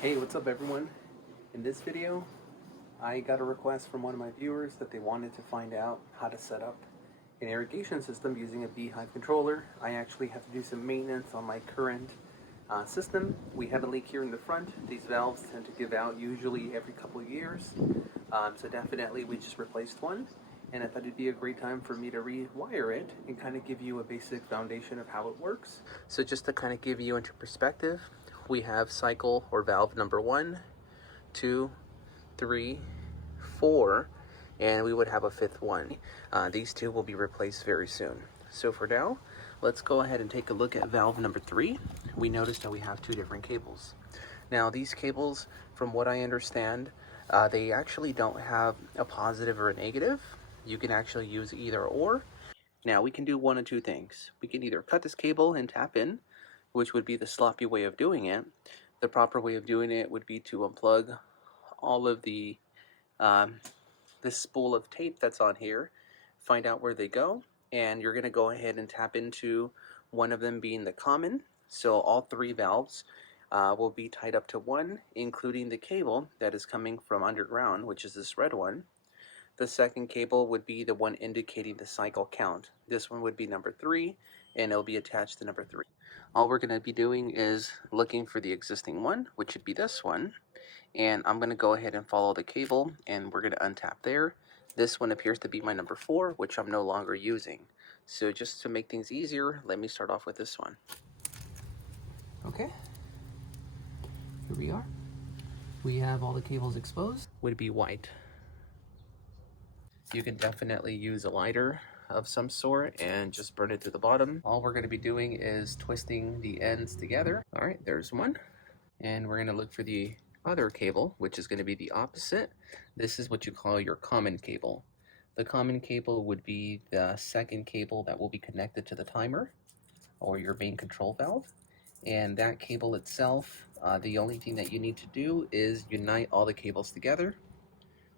Hey, what's up everyone? In this video, I got a request from one of my viewers that they wanted to find out how to set up an irrigation system using a b-hyve controller. I actually have to do some maintenance on my current system. We have a leak here in the front. These valves tend to give out usually every couple of years. So definitely we just replaced one. And I thought it'd be a great time for me to rewire it and kind of give you a basic foundation of how it works. So just to kind of give you into perspective, we have cycle or valve number 1, 2, 3, 4, and we would have a fifth one. These two will be replaced very soon. So for now, let's go ahead and take a look at valve number 3. We noticed that we have two different cables. Now these cables, from what I understand, they actually don't have a positive or a negative. You can actually use either or. Now we can do one of two things. We can either cut this cable and tap in, which would be the sloppy way of doing it. The proper way of doing it would be to unplug all of the this spool of tape that's on here, find out where they go, and you're going to go ahead and tap into one of them being the common. So all three valves will be tied up to one, including the cable that is coming from underground, which is this red one. The second cable would be the one indicating the cycle count. This one would be number 3, and it'll be attached to number 3. All we're going to be doing is looking for the existing one, which would be this one. And I'm going to go ahead and follow the cable, and we're going to untap there. This one appears to be my number 4, which I'm no longer using. So just to make things easier, let me start off with this one. Okay, here we are. We have all the cables exposed. Would be white. You can definitely use a lighter of some sort and just burn it to the bottom. All we're going to be doing is twisting the ends together. All right, there's one. And we're going to look for the other cable, which is going to be the opposite. This is what you call your common cable. The common cable would be the second cable that will be connected to the timer or your main control valve. And that cable itself, the only thing that you need to do is unite all the cables together.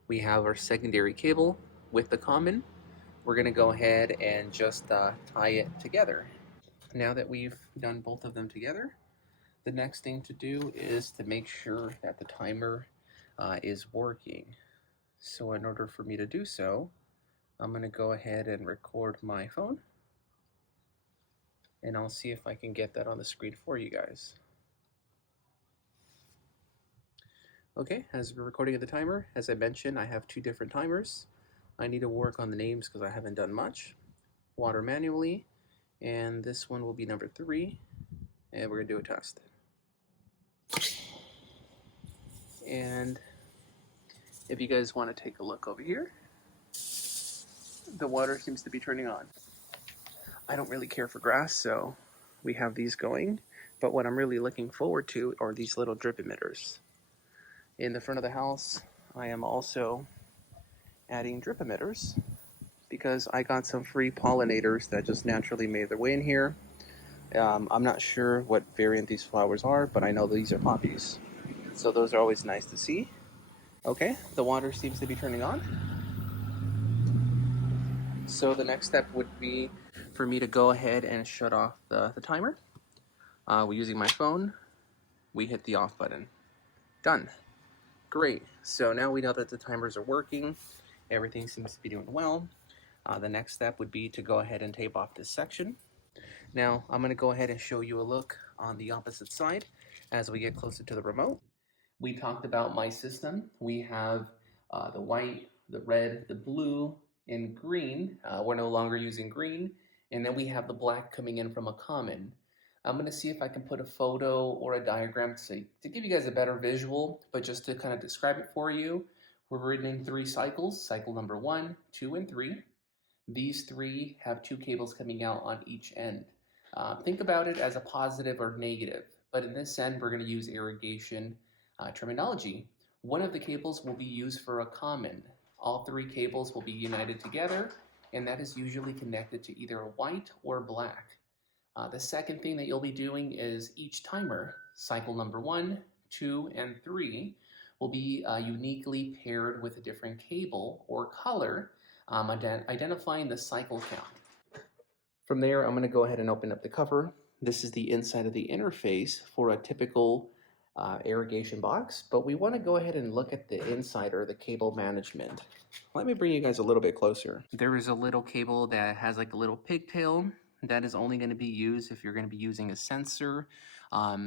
We have our secondary cable with the common. We're going to go ahead and just tie it together. Now that we've done both of them together, the next thing to do is to make sure that the timer is working. So in order for me to do so, I'm going to go ahead and record my phone, and I'll see if I can get that on the screen for you guys. Okay, as we're recording of the timer, as I mentioned, I have two different timers. I need to work on the names because I haven't done much. Water manually, and this one will be number 3, and we're going to do a test. And if you guys want to take a look over here, the water seems to be turning on. I don't really care for grass, so we have these going, but what I'm really looking forward to are these little drip emitters. In the front of the house, I am also adding drip emitters because I got some free pollinators that just naturally made their way in here. I'm not sure what variant these flowers are, but I know these are poppies. So those are always nice to see. Okay, the water seems to be turning on. So the next step would be for me to go ahead and shut off the timer. We're using my phone. We hit the off button. Done. Great. So now we know that the timers are working. Everything seems to be doing well. The next step would be to go ahead and tape off this section. Now I'm going to go ahead and show you a look on the opposite side as we get closer to the remote. We talked about my system. We have the white, the red, the blue, and green. We're no longer using green. And then we have the black coming in from a common. I'm going to see if I can put a photo or a diagram to give you guys a better visual, but just to kind of describe it for you. We're running 3 cycles, cycle number 1, 2, and 3. These 3 have 2 cables coming out on each end. Think about it as a positive or negative, but in this end, we're going to use irrigation terminology. One of the cables will be used for a common. All 3 cables will be united together, and that is usually connected to either white or black. The second thing that you'll be doing is each timer, cycle number 1, 2, and 3, will be uniquely paired with a different cable or color, identifying the cycle count. From there, I'm going to go ahead and open up the cover. This is the inside of the interface for a typical irrigation box, but we want to go ahead and look at the inside, or the cable management. Let me bring you guys a little bit closer. There is a little cable that has like a little pigtail that is only going to be used if you're going to be using a sensor.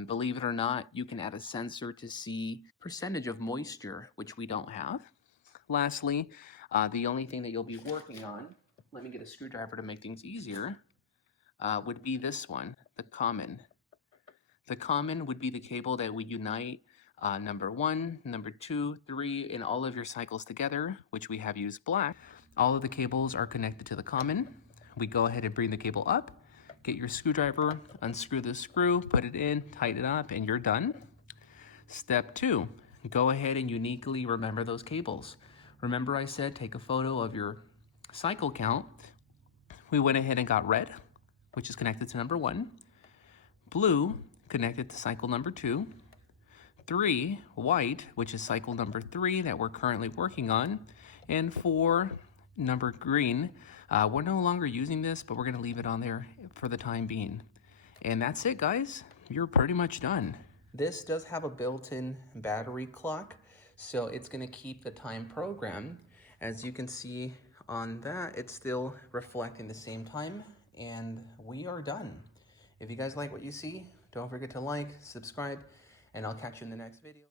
Believe it or not, you can add a sensor to see percentage of moisture, which we don't have. Lastly, the only thing that you'll be working on, let me get a screwdriver to make things easier, would be this one, the common. The common would be the cable that would unite number 1, number 2, 3, and all of your cycles together, which we have used black. All of the cables are connected to the common. We go ahead and bring the cable up, get your screwdriver, unscrew the screw, put it in, tighten it up, and you're done. Step 2, go ahead and uniquely remember those cables. Remember I said take a photo of your cycle count. We went ahead and got red, which is connected to number 1, blue, connected to cycle number 2, 3, white, which is cycle number 3 that we're currently working on, and 4, number green. We're no longer using this, but we're going to leave it on there for the time being. And that's it, guys. You're pretty much done. This does have a built-in battery clock, so it's going to keep the time program. As you can see on that, it's still reflecting the same time, and we are done. If you guys like what you see, don't forget to like, subscribe, and I'll catch you in the next video.